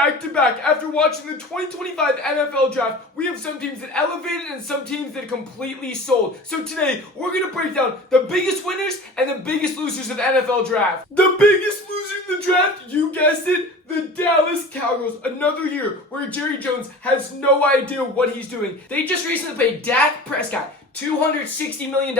back to back. After watching the 2025 NFL Draft, we have some teams that elevated and some teams that completely sold. So today, we're going to break down the biggest winners and the biggest losers of the NFL Draft. The biggest loser in the draft, you guessed it, the Dallas Cowboys. Another year where Jerry Jones has no idea what he's doing. They just recently paid Dak Prescott $260 million,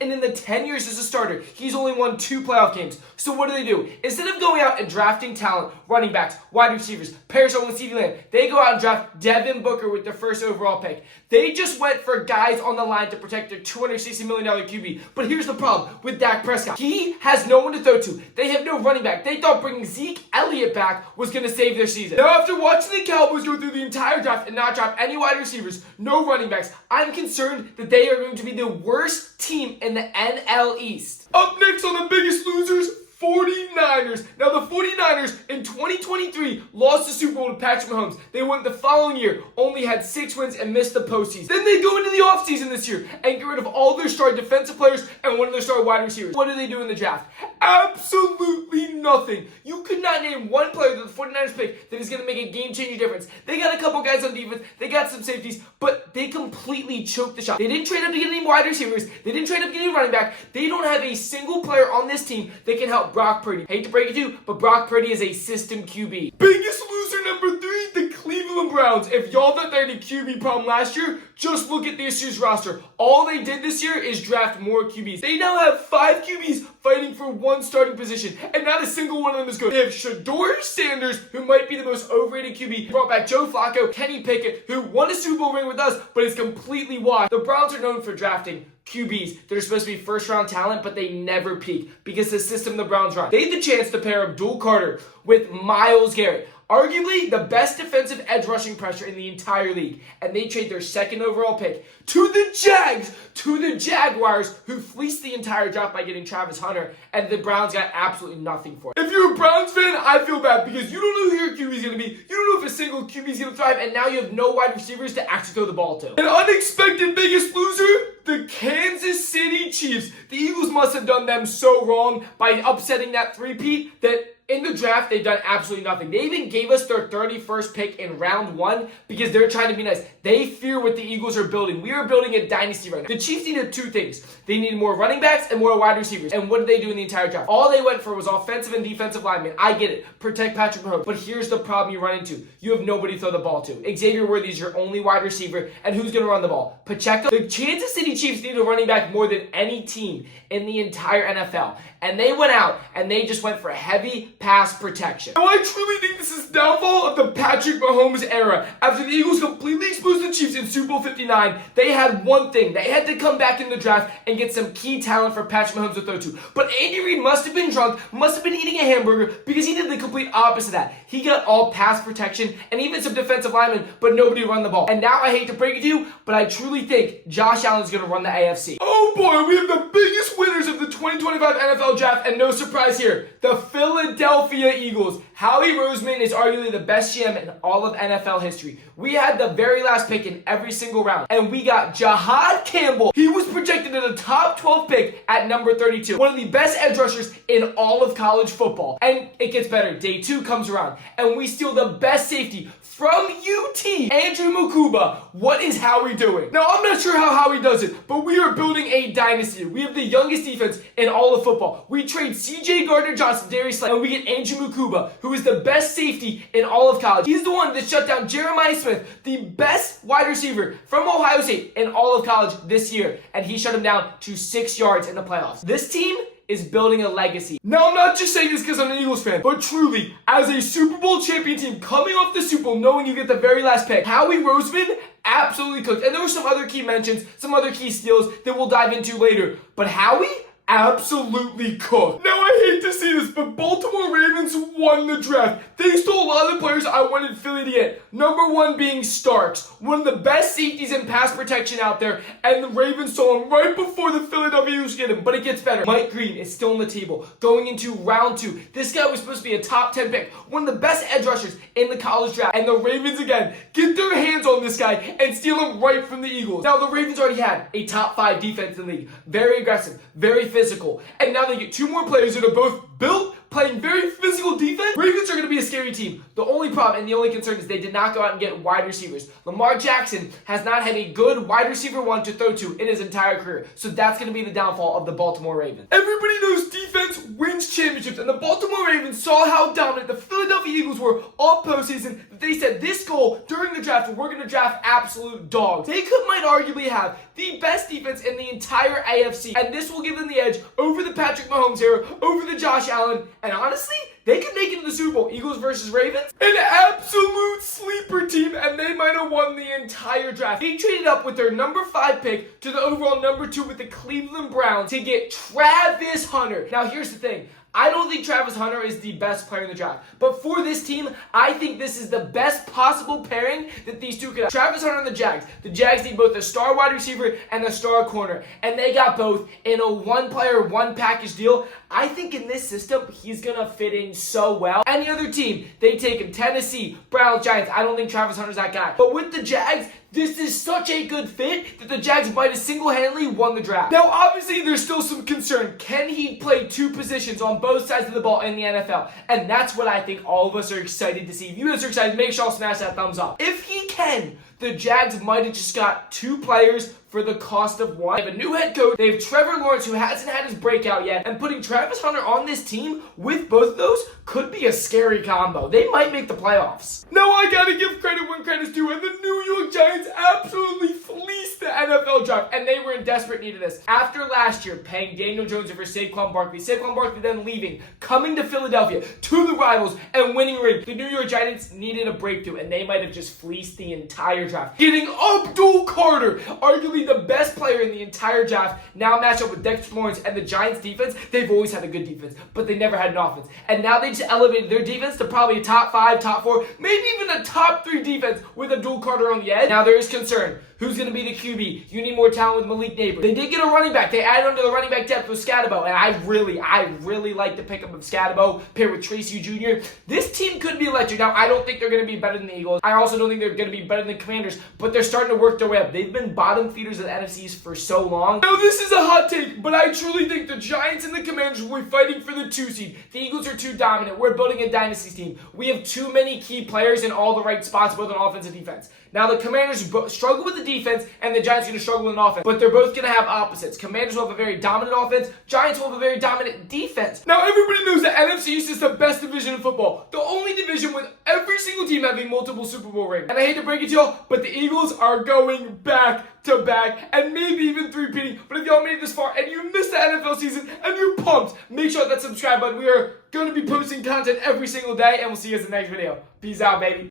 and in the 10 years as a starter, he's only won 2 playoff games. So what do? Instead of going out and drafting talent, running backs, wide receivers, Paris Owens, CeeDee Lamb, they go out and draft Devin Booker with their first overall pick. They just went for guys on the line to protect their $260 million QB. But here's the problem with Dak Prescott. He has no one to throw to. They have no running back. They thought bringing Zeke Elliott back was going to save their season. Now, after watching the Cowboys go through the entire draft and not draft any wide receivers, no running backs, I'm concerned that they are going to be the worst team in the NL East. Up next on the biggest losers, 49ers. Now, the 49ers in 2023 lost the Super Bowl to Patrick Mahomes. They went the following year, only had 6 wins and missed the postseason. Then they go into the offseason this year and get rid of all their star defensive players and one of their star wide receivers. What do they do in the draft? Absolutely nothing. You could not name one player that the 49ers pick that is going to make a game-changing difference. They got a couple guys on defense. They got some safeties, but they completely choked the shot. They didn't trade up to get any wide receivers. They didn't trade up to get any running back. They don't have a single player on this team that can help Brock Purdy. Hate to break it to you, but Brock Purdy is a system QB. Biggest loser number 3, the Cleveland Browns. If y'all thought they had a QB problem last year, just look at this year's roster. All they did this year is draft more QBs. They now have 5 QBs fighting for one starting position, and not a single one of them is good. They have Shedeur Sanders, who might be the most overrated QB. Brought back Joe Flacco, Kenny Pickett, who won a Super Bowl ring with us, but is completely washed. The Browns are known for drafting QBs that are supposed to be first-round talent, but they never peak because the system the Browns run. They had the chance to pair Abdul Carter with Myles Garrett, arguably the best defensive edge rushing pressure in the entire league, and they trade their 2nd overall pick to the Jaguars, who fleeced the entire draft by getting Travis Hunter, and the Browns got absolutely nothing for it. If you're a Browns fan, I feel bad because you don't know who your QB is going to be. You don't know if a single QB is going to thrive, and now you have no wide receivers to actually throw the ball to. An unexpected biggest loser, the Kansas City Chiefs. The Eagles must have done them so wrong by upsetting that three-peat that in the draft, they've done absolutely nothing. They even gave us their 31st pick in round 1 because they're trying to be nice. They fear what the Eagles are building. We are building a dynasty right now. The Chiefs needed 2 things. They needed more running backs and more wide receivers. And what did they do in the entire draft? All they went for was offensive and defensive linemen. I get it. Protect Patrick Mahomes. But here's the problem you run into. You have nobody to throw the ball to. Xavier Worthy is your only wide receiver. And who's going to run the ball? Pacheco? The Kansas City Chiefs need a running back more than any team in the entire NFL. And they went out and they just went for heavy pass protection. Now, I truly think this is the downfall of the Patrick Mahomes era. After the Eagles completely exposed the Chiefs in Super Bowl 59, they had one thing. They had to come back in the draft and get some key talent for Patrick Mahomes to throw to. But Andy Reid must have been drunk, must have been eating a hamburger, because he did the complete opposite of that. He got all pass protection and even some defensive linemen, but nobody to run the ball. And now I hate to break it to you, but I truly think Josh Allen is going to run the AFC. Oh boy, we have the biggest winners of the 2025 NFL Draft, and no surprise here, the Philadelphia Eagles. Howie Roseman is arguably the best GM in all of NFL history. We had the very last pick in every single round, and we got Jihadd Campbell. He was projected as a top 12 pick at number 32. One of the best edge rushers in all of college football. And it gets better. Day 2 comes around, and we steal the best safety from UT, Andrew Mukuba. What is Howie doing? Now, I'm not sure how Howie does it, but we are building a dynasty. We have the youngest defense in all of football. We trade C.J. Gardner-Johnson, Darius Slay, and we get Andrew Mukuba, who is the best safety in all of college. He's the one that shut down Jeremiah Smith, the best wide receiver from Ohio State in all of college this year, and he shut him down to 6 yards in the playoffs. This team is building a legacy. Now, I'm not just saying this because I'm an Eagles fan, but truly, as a Super Bowl champion team coming off the Super Bowl, knowing you get the very last pick, Howie Roseman absolutely cooked. And there were some other key mentions, some other key steals that we'll dive into later. But Howie absolutely cooked. Now, I hate to see this, but Baltimore Ravens won the draft. They stole a lot of the players I wanted Philly to get. Number 1 being Starks, one of the best safeties in pass protection out there, and the Ravens stole him right before the Philadelphia Eagles get him. But it gets better. Mike Green is still on the table. Going into round 2, this guy was supposed to be a top 10 pick, one of the best edge rushers in the college draft. And the Ravens again get their hands on this guy and steal him right from the Eagles. Now, the Ravens already had a top 5 defense in the league. Very aggressive, very physical. And now they get 2 more players that are both built playing very physical defense, Ravens are going to be a scary team. The only problem and the only concern is they did not go out and get wide receivers. Lamar Jackson has not had a good wide receiver one to throw to in his entire career. So that's going to be the downfall of the Baltimore Ravens. Everybody knows defense wins championships, and the Baltimore Ravens saw how dominant the Philadelphia Eagles were all postseason that they said this goal during the draft, we're going to draft absolute dogs. They might arguably have the best defense in the entire AFC, and this will give them the edge over the Patrick Mahomes era, over the Josh Allen, and honestly, they could make it to the Super Bowl. Eagles versus Ravens, an absolute sleeper team, and they might have won the entire draft. They traded up with their number 5 pick to the overall number 2 with the Cleveland Browns to get Travis Hunter. Now, here's the thing. I don't think Travis Hunter is the best player in the draft. But for this team, I think this is the best possible pairing that these two could have. Travis Hunter and the Jags. The Jags need both a star wide receiver and a star corner. And they got both in a one-player, one-package deal. I think in this system, he's going to fit in so well. Any other team, they take him. Tennessee, Browns, Giants. I don't think Travis Hunter's that guy. But with the Jags, this is such a good fit that the Jags might have single-handedly won the draft. Now, obviously, there's still some concern. Can he play 2 positions on both sides of the ball in the NFL? And that's what I think all of us are excited to see. If you guys are excited, make sure I'll smash that thumbs up. If he can, the Jags might have just got 2 players for the cost of 1. They have a new head coach. They have Trevor Lawrence, who hasn't had his breakout yet. And putting Travis Hunter on this team with both of those could be a scary combo. They might make the playoffs. Now, I gotta give credit when credit's due. And the New York Giants absolutely fleeced the NFL draft. And they were in desperate need of this. After last year, paying Daniel Jones over Saquon Barkley then leaving, coming to Philadelphia, to the rivals, and winning a ring, the New York Giants needed a breakthrough. And they might have just fleeced the entire draft. Getting Abdul Carter, arguably the best player in the entire draft, now matched up with Dexter Lawrence and the Giants defense. They've always had a good defense, but they never had an offense. And now they just elevated their defense to probably a top 5, top 4, maybe even a top 3 defense with Abdul Carter on the edge. Now there is concern. Who's going to be the QB? You need more talent with Malik Neighbors. They did get a running back. They added onto the running back depth with Scatabo, and I really like the pickup of Scatabo paired with Tracy Jr. This team could be electric. Now, I don't think they're going to be better than the Eagles. I also don't think they're going to be better than the Commanders, but they're starting to work their way up. They've been bottom feeders of the NFCs for so long. Now, this is a hot take, but I truly think the Giants and the Commanders will be fighting for the 2 seed. The Eagles are too dominant. We're building a dynasty team. We have too many key players in all the right spots, both on offense and defense. Now, the Commanders struggle with the defense, and the Giants are going to struggle with an offense. But they're both going to have opposites. Commanders will have a very dominant offense. Giants will have a very dominant defense. Now, everybody knows that NFC East is the best division in football. The only division with every single team having multiple Super Bowl rings. And I hate to break it to y'all, but the Eagles are going back to back, and maybe even 3-peating. But if y'all made it this far, and you missed the NFL season, and you're pumped, make sure that subscribe button. We are going to be posting content every single day, and we'll see you guys in the next video. Peace out, baby.